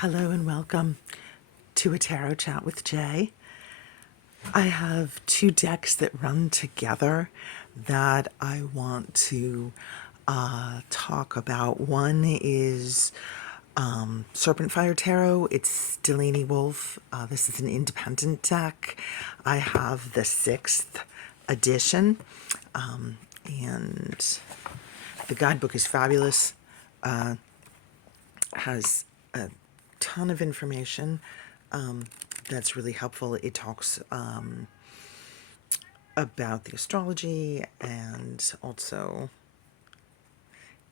Hello and welcome to a Tarot Chat with Jay. I have two decks that run together that I want to talk about. One is Serpentfire Tarot. It's Delaney Wolf. This is an independent deck. I have the 6th edition, and the guidebook is fabulous. Has a ton of information that's really helpful. It talks about the astrology, and also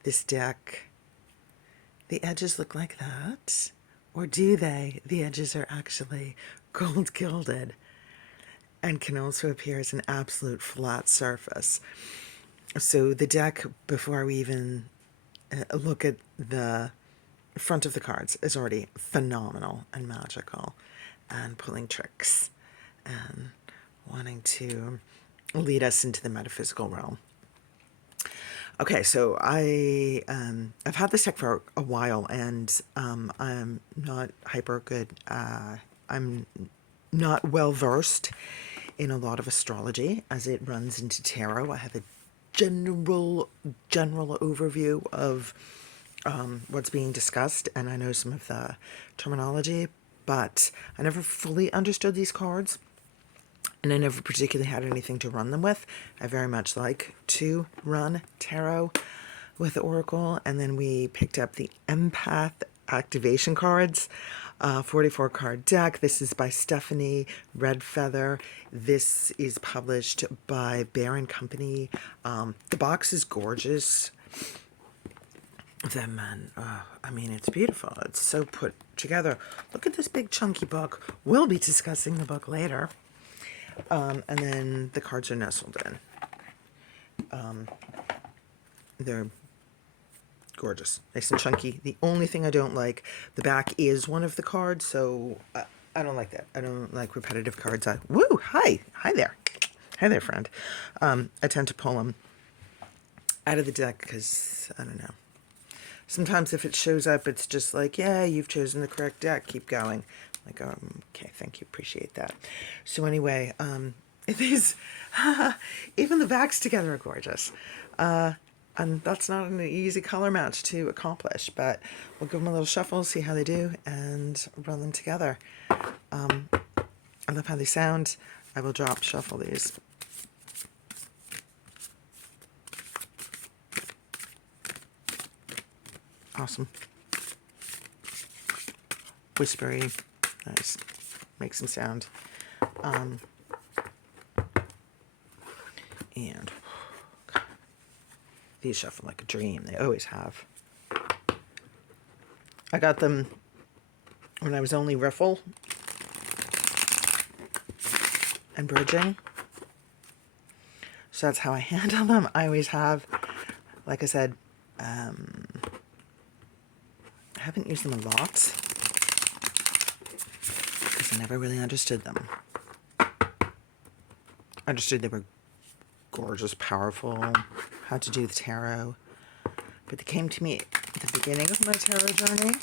this deck, the edges look like that, or do they? The edges are actually gold gilded and can also appear as an absolute flat surface. So the deck, before we even look at the front of the cards, is already phenomenal and magical and pulling tricks and wanting to lead us into the metaphysical realm. Okay, so I've had this deck for a while, and I'm not hyper good. I'm not well versed in a lot of astrology as it runs into tarot. I have a general overview of what's being discussed, and I know some of the terminology, but I never fully understood these cards, and I never particularly had anything to run them with. I very much like to run tarot with the Oracle, and then we picked up the Empath activation cards, 44 card deck. This is by Stephanie Redfeather. This is published by Bear and Company. The box is gorgeous. Them, man, I mean, it's beautiful. It's so put together. Look at this big chunky book. We'll be discussing the book later. And then the cards are nestled in. They're gorgeous, nice and chunky. The only thing I don't like, the back is one of the cards, so I don't like that. I don't like repetitive cards. Woo! Hi there, friend. I tend to pull them out of the deck because I don't know. Sometimes if it shows up, it's just like, yeah, you've chosen the correct deck. Keep going. Like, okay, thank you. Appreciate that. So anyway, these, even the backs together are gorgeous. And that's not an easy color match to accomplish, but we'll give them a little shuffle, see how they do, and run them together. I love how they sound. I will drop shuffle these. Awesome. Whispery. Nice. Make some sound. And these shuffle like a dream. They always have. I got them when I was only riffle and bridging. So that's how I handle them. I always have. Like I said, I haven't used them a lot because I never really understood them. I understood they were gorgeous, powerful, how to do the tarot, but they came to me at the beginning of my tarot journey,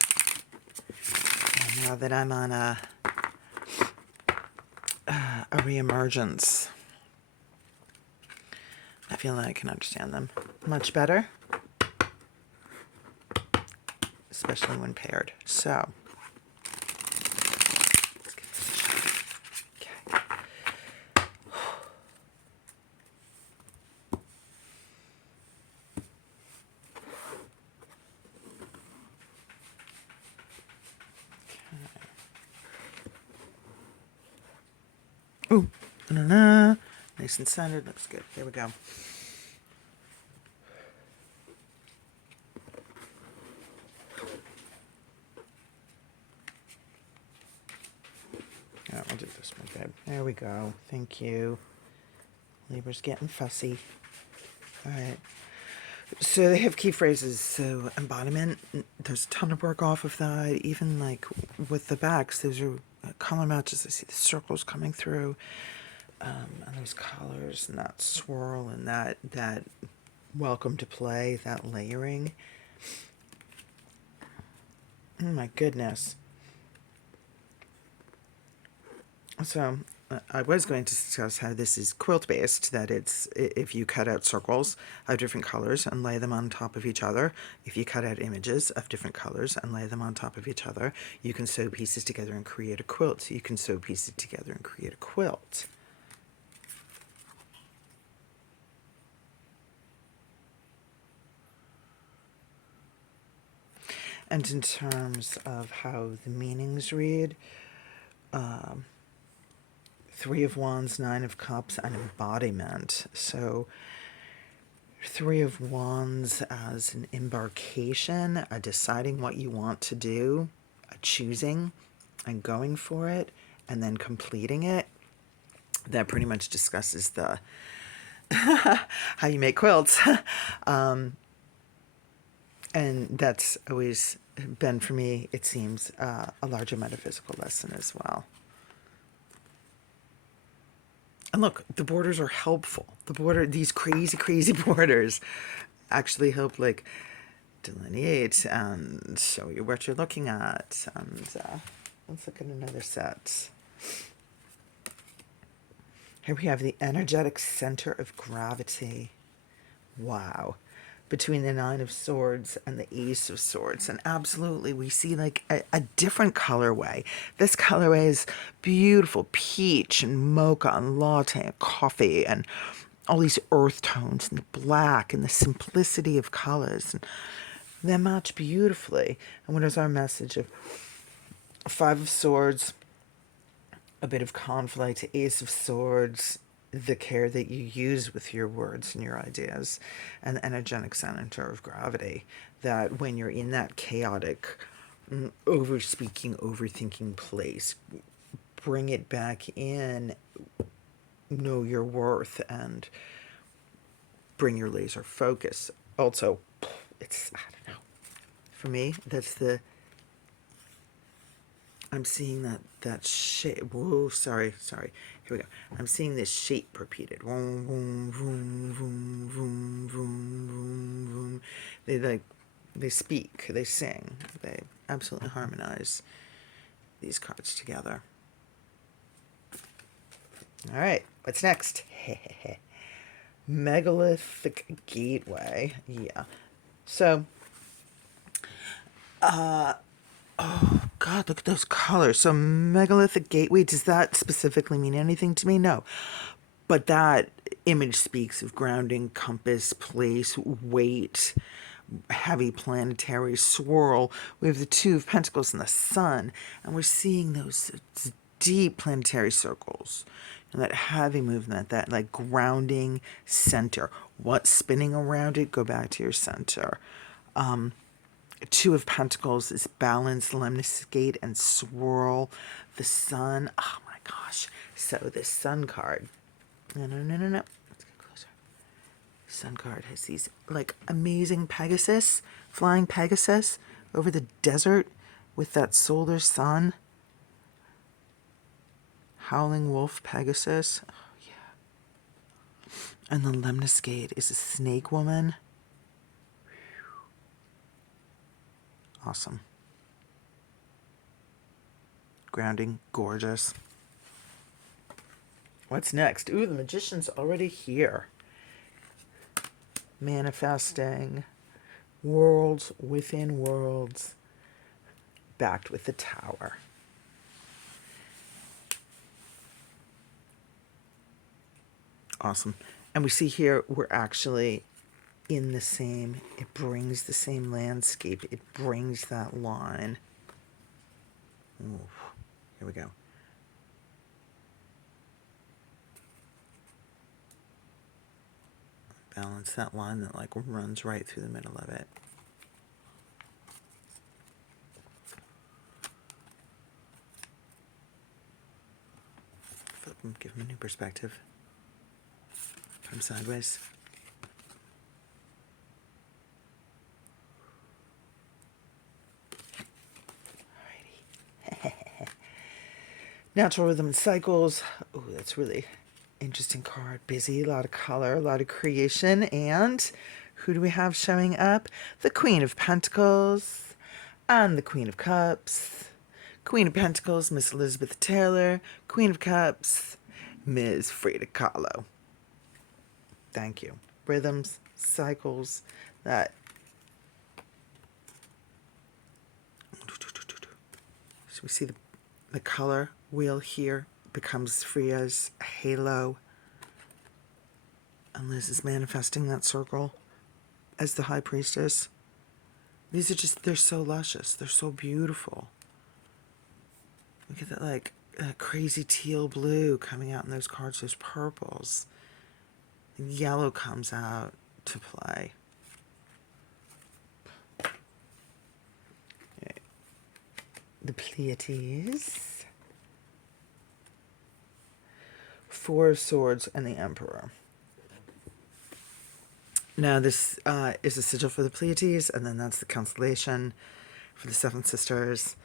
and now that I'm on a re-emergence, I feel like I can understand them much better, especially when paired. So let's give this a shot. Okay. Ooh, nice and centered. Looks good. There we go. Yeah, I'll do this one, babe. There we go. Thank you. Libra's getting fussy. All right. So they have key phrases. So embodiment, there's a ton of work off of that. Even like with the backs, those are color matches. I see the circles coming through, and those colors and that swirl and that welcome to play, that layering. Oh my goodness. So I was going to discuss how this is quilt based, that it's if you cut out circles of different colors and lay them on top of each other, if you cut out images of different colors and lay them on top of each other, you can sew pieces together and create a quilt. So you can sew pieces together and create a quilt. And in terms of how the meanings read, Three of Wands, Nine of Cups, and embodiment. So Three of Wands as an embarkation, a deciding what you want to do, a choosing and going for it, and then completing it. That pretty much discusses the how you make quilts. And that's always been, for me, it seems, a larger metaphysical lesson as well. And look, the borders are helpful. These crazy, crazy borders actually help, like, delineate and show you what you're looking at. And let's look at another set. Here we have the energetic center of gravity. Wow. Between the Nine of Swords and the Ace of Swords. And absolutely, we see like a different colorway. This colorway is beautiful. Peach and mocha and latte and coffee and all these earth tones and the black and the simplicity of colors. And they match beautifully. And what is our message of Five of Swords? A bit of conflict. Ace of Swords, the care that you use with your words and your ideas, and the energetic center of gravity, that when you're in that chaotic, over-speaking, overthinking place, bring it back in, know your worth, and bring your laser focus. Also, it's, I don't know, for me, that's the, I'm seeing that shape. Whoa, sorry. Here we go. I'm seeing this shape repeated. Vroom, vroom, vroom, vroom, vroom, vroom, vroom, vroom. They speak, they sing, they absolutely harmonize these cards together. All right, what's next? Megalithic Gateway. Yeah. So, oh God, look at those colors. So megalithic gateway, does that specifically mean anything to me? No. But that image speaks of grounding, compass, place, weight, heavy planetary swirl. We have the Two of Pentacles and the Sun, and we're seeing those deep planetary circles. And that heavy movement, that like grounding center. What's spinning around it? Go back to your center. Two of Pentacles is balance, lemniscate, and swirl. The Sun, oh my gosh. So this Sun card, no. Let's get closer. Sun card has these like amazing Pegasus, flying Pegasus over the desert with that solar sun. Howling Wolf Pegasus. Oh yeah. And the lemniscate is a snake woman. Awesome. Grounding, gorgeous. What's next? Ooh, the Magician's already here. Manifesting, worlds within worlds, backed with the Tower. Awesome. And we see here we're actually in the same, it brings the same landscape, it brings that line. Ooh, here we go. Balance that line that like runs right through the middle of it. Flip them, give them a new perspective. Put them sideways. Natural rhythm and cycles. Oh, that's really interesting card. Busy, a lot of color, a lot of creation. And who do we have showing up? The Queen of Pentacles and the Queen of Cups. Queen of Pentacles, Miss Elizabeth Taylor. Queen of Cups, Ms. Frida Kahlo. Thank you. Rhythms, cycles, that. So we see the color wheel here becomes Freya's halo. And Liz is manifesting that circle as the High Priestess. These are just, they're so luscious. They're so beautiful. Look at that, like, that crazy teal blue coming out in those cards, those purples. Yellow comes out to play. Okay. The Pleiades. Four of Swords and the Emperor. Now this is a sigil for the Pleiades, and then that's the constellation for the Seven Sisters.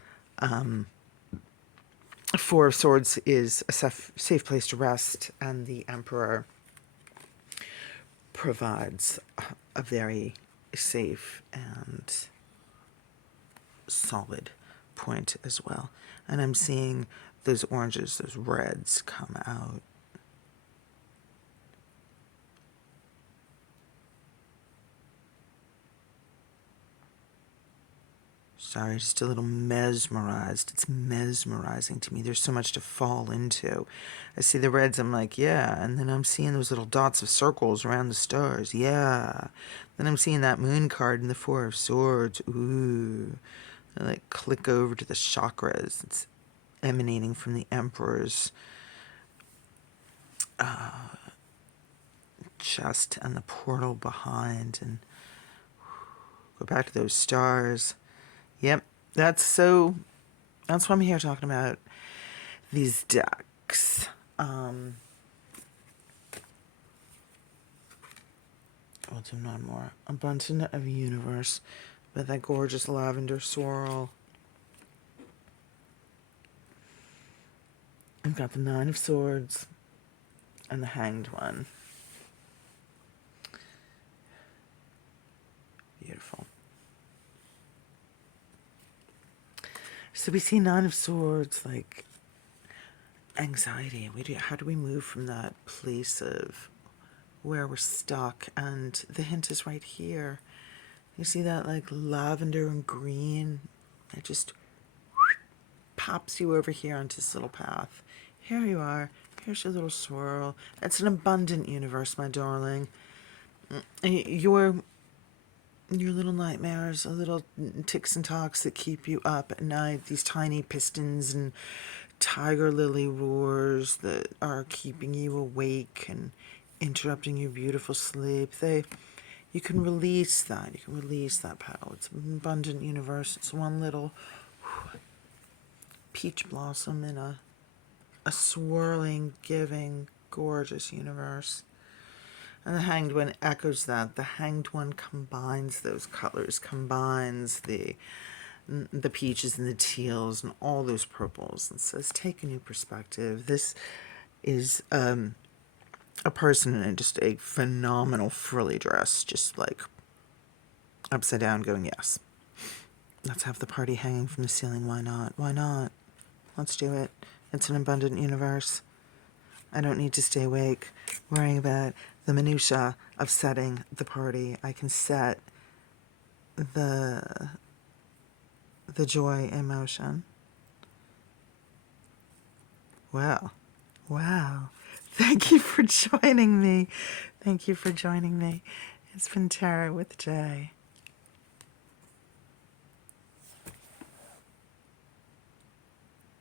Four of Swords is a safe place to rest, and the Emperor provides a very safe and solid point as well. And I'm seeing those oranges, those reds come out. Sorry, just a little mesmerized. It's mesmerizing to me. There's so much to fall into. I see the reds, I'm like, yeah. And then I'm seeing those little dots of circles around the stars. Yeah. Then I'm seeing that moon card in the Four of Swords. Ooh. I like click over to the chakras. It's emanating from the Emperor's chest and the portal behind. And go back to those stars. Yep, that's what I'm here talking about, these decks. We'll do one more. Abundant of Universe with that gorgeous lavender swirl. I've got the Nine of Swords and the Hanged One. Beautiful. So we see Nine of Swords, like anxiety. How do we move from that place of where we're stuck? And the hint is right here. You see that, like, lavender and green? It just pops you over here onto this little path. Here you are. Here's your little swirl. It's an abundant universe, my darling. Your little nightmares, little ticks and talks that keep you up at night, these tiny pistons and tiger lily roars that are keeping you awake and interrupting your beautiful sleep. You can release that. You can release that power. It's an abundant universe. It's one little peach blossom in a swirling, giving, gorgeous universe. And the Hanged One echoes that. The Hanged One combines those colors, combines the peaches and the teals and all those purples, and says, take a new perspective. This is a person in just a phenomenal frilly dress, just like upside down, going, yes. Let's have the party hanging from the ceiling. Why not? Why not? Let's do it. It's an abundant universe. I don't need to stay awake worrying about the minutia of setting the party. I can set the joy in motion. Wow. Thank you for joining me. It's been Tarot with Jay.